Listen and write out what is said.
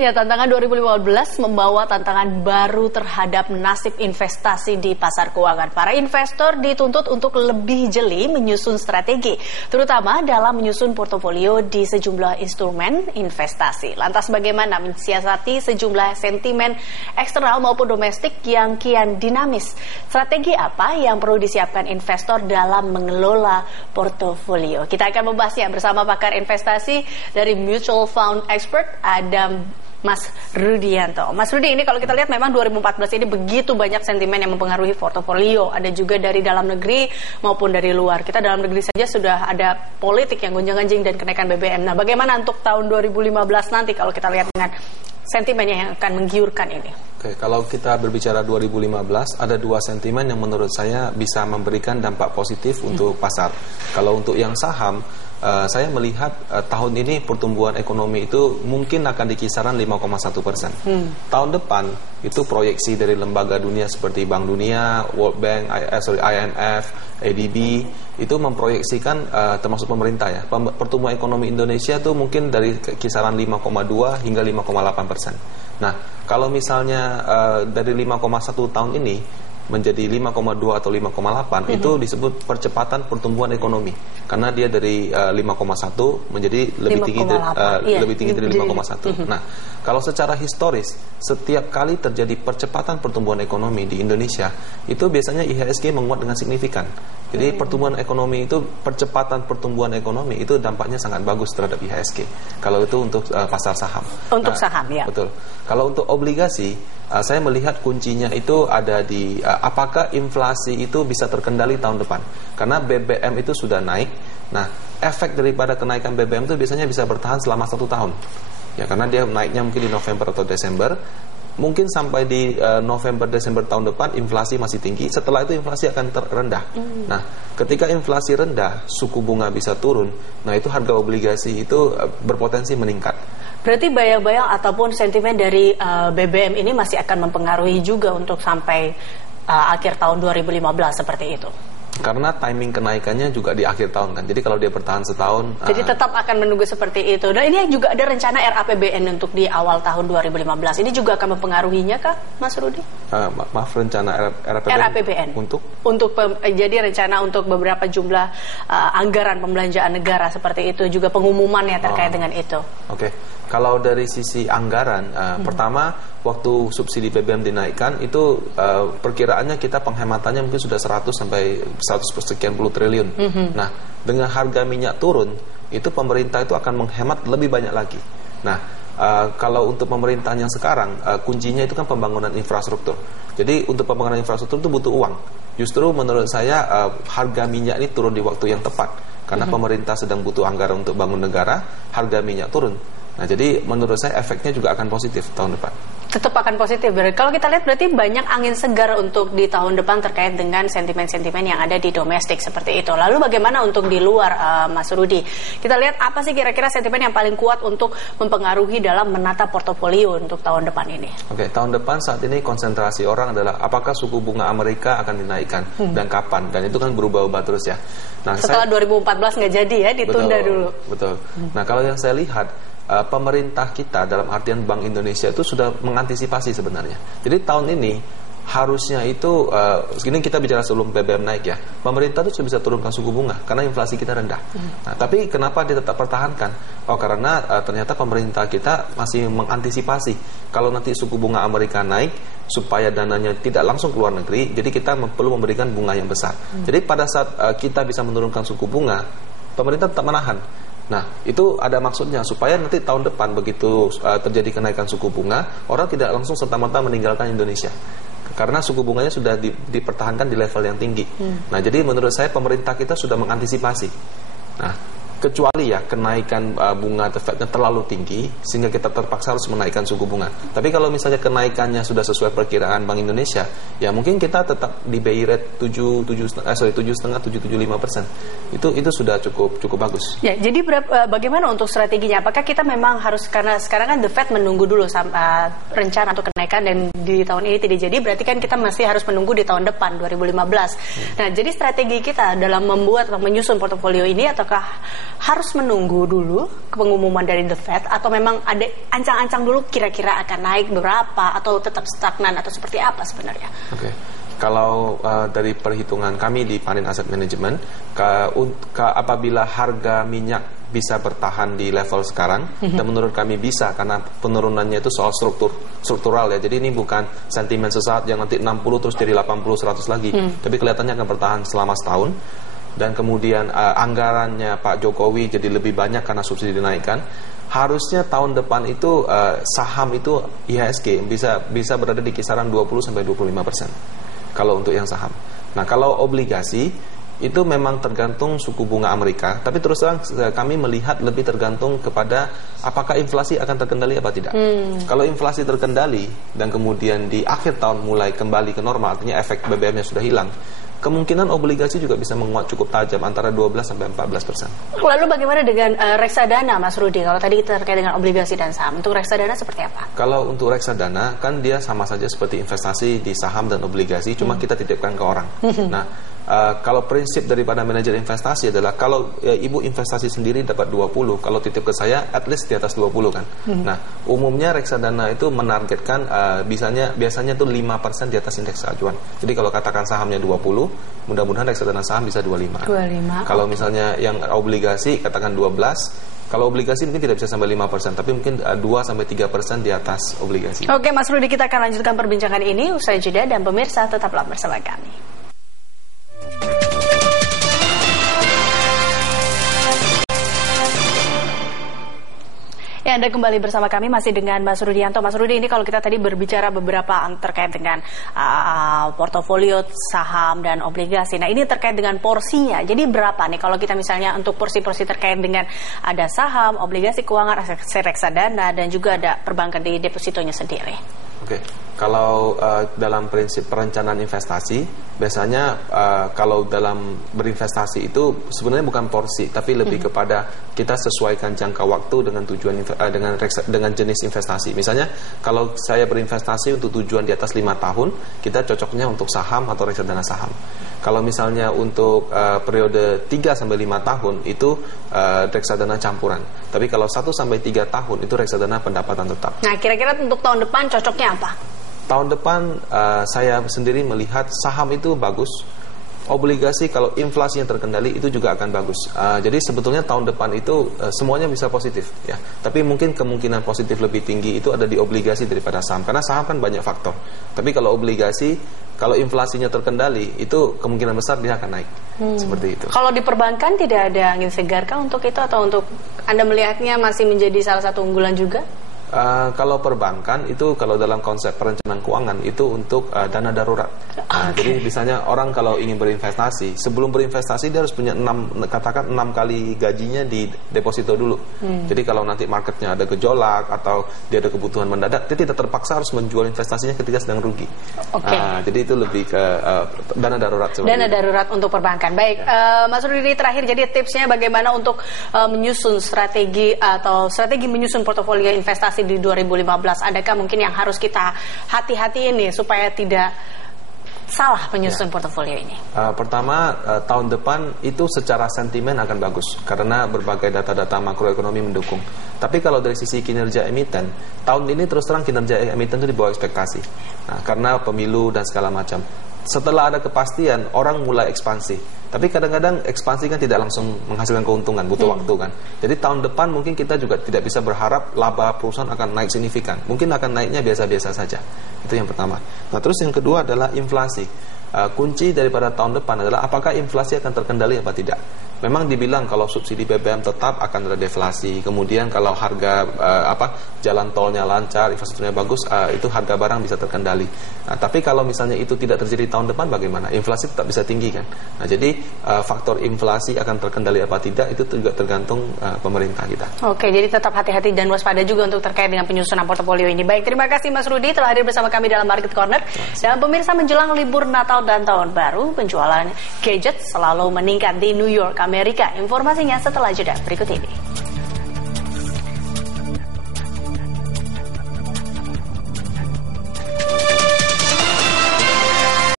Ya, tantangan 2015 membawa tantangan baru terhadap nasib investasi di pasar keuangan. Para investor dituntut untuk lebih jeli menyusun strategi, terutama dalam menyusun portofolio di sejumlah instrumen investasi. Lantas bagaimana mensiasati sejumlah sentimen eksternal maupun domestik yang kian dinamis? Strategi apa yang perlu disiapkan investor dalam mengelola portofolio? Kita akan membahasnya bersama pakar investasi dari Mutual Fund Expert, ada Mas Rudianto. Mas Rudi, ini kalau kita lihat memang 2014 ini begitu banyak sentimen yang mempengaruhi portofolio. Ada juga dari dalam negeri maupun dari luar. Kita dalam negeri saja sudah ada politik yang gonjang-ganjing dan kenaikan BBM. Nah, bagaimana untuk tahun 2015 nanti kalau kita lihat dengan sentimen yang akan menggiurkan ini? Oke, kalau kita berbicara 2015, ada dua sentimen yang menurut saya bisa memberikan dampak positif untuk pasar. Kalau untuk yang saham, saya melihat tahun ini pertumbuhan ekonomi itu mungkin akan di kisaran 5,1%. Tahun depan itu proyeksi dari lembaga dunia seperti Bank Dunia, World Bank, IMF, ADB itu memproyeksikan, termasuk pemerintah ya, pertumbuhan ekonomi Indonesia itu mungkin dari kisaran 5,2 hingga 5,8%. Nah, kalau misalnya dari 5,1 tahun ini menjadi 5,2 atau 5,8 itu disebut percepatan pertumbuhan ekonomi, karena dia dari 5,1 menjadi lebih tinggi dari 5,1. Nah, kalau secara historis setiap kali terjadi percepatan pertumbuhan ekonomi di Indonesia itu biasanya IHSG menguat dengan signifikan. Jadi pertumbuhan ekonomi itu, percepatan pertumbuhan ekonomi itu dampaknya sangat bagus terhadap IHSG. Kalau itu untuk pasar saham. Untuk saham ya. Betul. Kalau untuk obligasi, saya melihat kuncinya itu ada di apakah inflasi itu bisa terkendali tahun depan. Karena BBM itu sudah naik. Nah, efek daripada kenaikan BBM itu biasanya bisa bertahan selama 1 tahun. Ya, karena dia naiknya mungkin di November atau Desember. Mungkin sampai di November, Desember tahun depan inflasi masih tinggi. Setelah itu inflasi akan rendah. Nah, ketika inflasi rendah, suku bunga bisa turun. Nah, itu harga obligasi itu berpotensi meningkat. Berarti bayang-bayang ataupun sentimen dari BBM ini masih akan mempengaruhi juga untuk sampai akhir tahun 2015 seperti itu. Karena timing kenaikannya juga di akhir tahun kan. Jadi kalau dia bertahan setahun, jadi tetap akan menunggu seperti itu. Dan ini juga ada rencana RAPBN untuk di awal tahun 2015. Ini juga akan mempengaruhinya kah, Mas Rudi? Maaf, rencana RAPBN untuk jadi rencana untuk beberapa jumlah anggaran pembelanjaan negara seperti itu, juga pengumumannya terkait dengan itu. Oke. Kalau dari sisi anggaran, pertama waktu subsidi BBM dinaikkan itu perkiraannya kita penghematannya mungkin sudah 100 sampai 100 sekian puluh triliun. Nah, dengan harga minyak turun, itu pemerintah itu akan menghemat lebih banyak lagi. Nah, kalau untuk pemerintahan yang sekarang, kuncinya itu kan pembangunan infrastruktur. Jadi untuk pembangunan infrastruktur itu butuh uang. Justru menurut saya harga minyak ini turun di waktu yang tepat, karena pemerintah sedang butuh anggaran untuk bangun negara, harga minyak turun. Nah, jadi menurut saya efeknya juga akan positif tahun depan. Tetap akan positif. Kalau kita lihat berarti banyak angin segar untuk di tahun depan terkait dengan sentimen-sentimen yang ada di domestik seperti itu. Lalu bagaimana untuk di luar, Mas Rudi? Kita lihat apa sih kira-kira sentimen yang paling kuat untuk mempengaruhi dalam menata portofolio untuk tahun depan ini? Oke, tahun depan saat ini konsentrasi orang adalah apakah suku bunga Amerika akan dinaikkan dan kapan. Dan itu kan berubah-ubah terus ya. Nah, setelah 2014 nggak jadi ya, ditunda dulu. Betul. Nah, kalau yang saya lihat, pemerintah kita dalam artian Bank Indonesia itu sudah mengantisipasi sebenarnya. Jadi tahun ini harusnya itu, ini kita bicara sebelum BBM naik ya, pemerintah itu sudah bisa turunkan suku bunga karena inflasi kita rendah. Nah, tapi kenapa dia tetap pertahankan? Karena ternyata pemerintah kita masih mengantisipasi kalau nanti suku bunga Amerika naik supaya dananya tidak langsung ke luar negeri, jadi kita perlu memberikan bunga yang besar. Jadi pada saat kita bisa menurunkan suku bunga, pemerintah tetap menahan. Nah, itu ada maksudnya supaya nanti tahun depan begitu terjadi kenaikan suku bunga, orang tidak langsung serta-merta meninggalkan Indonesia. Karena suku bunganya sudah dipertahankan di level yang tinggi. Nah, jadi menurut saya pemerintah kita sudah mengantisipasi. Nah, kecuali ya kenaikan bunga The Fed-nya terlalu tinggi sehingga kita terpaksa harus menaikkan suku bunga. Tapi kalau misalnya kenaikannya sudah sesuai perkiraan Bank Indonesia, ya mungkin kita tetap di BI rate 7,5%. Itu sudah cukup bagus. Ya, jadi bagaimana untuk strateginya? Apakah kita memang harus, karena sekarang kan The Fed menunggu dulu rencana untuk kenaikan dan di tahun ini tidak jadi, berarti kan kita masih harus menunggu di tahun depan 2015. Nah, jadi strategi kita dalam membuat atau menyusun portofolio ini, ataukah harus menunggu dulu pengumuman dari The Fed atau memang ada ancang-ancang dulu kira-kira akan naik berapa atau tetap stagnan atau seperti apa sebenarnya? Oke. Kalau dari perhitungan kami di Panin Asset Management, apabila harga minyak bisa bertahan di level sekarang, dan menurut kami bisa karena penurunannya itu soal struktural ya. Jadi ini bukan sentimen sesaat yang nanti 60 terus jadi 80 100 lagi, tapi kelihatannya akan bertahan selama setahun. Dan kemudian anggarannya Pak Jokowi jadi lebih banyak karena subsidi dinaikkan. Harusnya tahun depan itu saham itu IHSG bisa berada di kisaran 20-25%. Kalau untuk yang saham. Nah, kalau obligasi itu memang tergantung suku bunga Amerika, tapi terus terang kami melihat lebih tergantung kepada apakah inflasi akan terkendali apa tidak. Kalau inflasi terkendali dan kemudian di akhir tahun mulai kembali ke normal, artinya efek BBM-nya sudah hilang, kemungkinan obligasi juga bisa menguat cukup tajam antara 12-14%. Lalu bagaimana dengan reksadana, Mas Rudi? Kalau tadi kita terkait dengan obligasi dan saham, untuk reksadana seperti apa? Kalau untuk reksadana kan dia sama saja seperti investasi di saham dan obligasi, cuma kita titipkan ke orang. Nah, kalau prinsip daripada manajer investasi adalah kalau ibu investasi sendiri dapat 20, kalau titip ke saya at least di atas 20 kan. Nah, umumnya reksadana itu menargetkan biasanya tuh 5% di atas indeks acuan. Jadi kalau katakan sahamnya 20, mudah-mudahan reksadana saham bisa 25. Kalau misalnya yang obligasi katakan 12. Kalau obligasi mungkin tidak bisa sampai 5%, tapi mungkin 2-3% di atas obligasi. Oke, Mas Rudi, kita akan lanjutkan perbincangan ini usai jeda, dan pemirsa tetaplah bersama kami. Ya, Anda kembali bersama kami masih dengan Mas Rudianto. Mas Rudi, ini kalau kita tadi berbicara beberapa terkait dengan portofolio saham dan obligasi. Nah, ini terkait dengan porsinya. Jadi berapa nih kalau kita misalnya untuk porsi-porsi terkait dengan ada saham, obligasi keuangan, reksadana, dan juga ada perbankan di depositonya sendiri? Oke, kalau dalam prinsip perencanaan investasi, biasanya kalau dalam berinvestasi itu sebenarnya bukan porsi, tapi lebih kepada kita sesuaikan jangka waktu dengan tujuan dengan jenis investasi. Misalnya, kalau saya berinvestasi untuk tujuan di atas 5 tahun, kita cocoknya untuk saham atau reksadana saham. Kalau misalnya untuk periode 3-5 tahun itu reksadana campuran. Tapi kalau 1-3 tahun itu reksadana pendapatan tetap. Nah, kira-kira untuk tahun depan cocoknya apa? Tahun depan saya sendiri melihat saham itu bagus. Obligasi kalau inflasinya terkendali itu juga akan bagus. Jadi sebetulnya tahun depan itu semuanya bisa positif ya. Tapi mungkin kemungkinan positif lebih tinggi itu ada di obligasi daripada saham, karena saham kan banyak faktor. Tapi kalau obligasi, kalau inflasinya terkendali itu kemungkinan besar dia akan naik. Seperti itu. Kalau di perbankan tidak ada angin segar kah untuk itu, atau untuk Anda melihatnya masih menjadi salah satu unggulan juga? Kalau perbankan itu kalau dalam konsep perencanaan keuangan itu untuk dana darurat. Jadi misalnya orang kalau ingin berinvestasi, sebelum berinvestasi dia harus punya 6 kali gajinya di deposito dulu. Jadi kalau nanti marketnya ada gejolak atau dia ada kebutuhan mendadak, dia tidak terpaksa harus menjual investasinya ketika sedang rugi. Jadi itu lebih ke dana darurat. Dana darurat untuk perbankan. Baik, Mas Rudi, terakhir jadi tipsnya bagaimana untuk menyusun strategi menyusun portofolio investasi di 2015, adakah mungkin yang harus kita hati-hati ini supaya tidak salah menyusun portofolio ini? Pertama, tahun depan itu secara sentimen akan bagus karena berbagai data-data makroekonomi mendukung. Tapi kalau dari sisi kinerja emiten, tahun ini terus terang kinerja emiten itu di bawah ekspektasi. Karena pemilu dan segala macam. Setelah ada kepastian, orang mulai ekspansi. Tapi kadang-kadang ekspansi kan tidak langsung menghasilkan keuntungan, butuh waktu kan. Jadi tahun depan mungkin kita juga tidak bisa berharap laba perusahaan akan naik signifikan. Mungkin akan naiknya biasa-biasa saja. Itu yang pertama. Nah, terus yang kedua adalah inflasi. Kunci daripada tahun depan adalah apakah inflasi akan terkendali apa tidak. Memang dibilang kalau subsidi BBM tetap akan ada deflasi. Kemudian kalau harga jalan tolnya lancar, infrastrukturnya bagus, itu harga barang bisa terkendali. Nah, tapi kalau misalnya itu tidak terjadi tahun depan bagaimana? Inflasi tetap bisa tinggi kan. Nah, jadi faktor inflasi akan terkendali apa tidak itu juga tergantung pemerintah kita. Oke, jadi tetap hati-hati dan waspada juga untuk terkait dengan penyusunan portofolio ini. Baik, terima kasih Mas Rudi telah hadir bersama kami dalam Market Corner. Dan pemirsa, menjelang libur Natal dan Tahun Baru, penjualan gadget selalu meningkat di New York, Amerika. Informasinya setelah jeda berikut ini.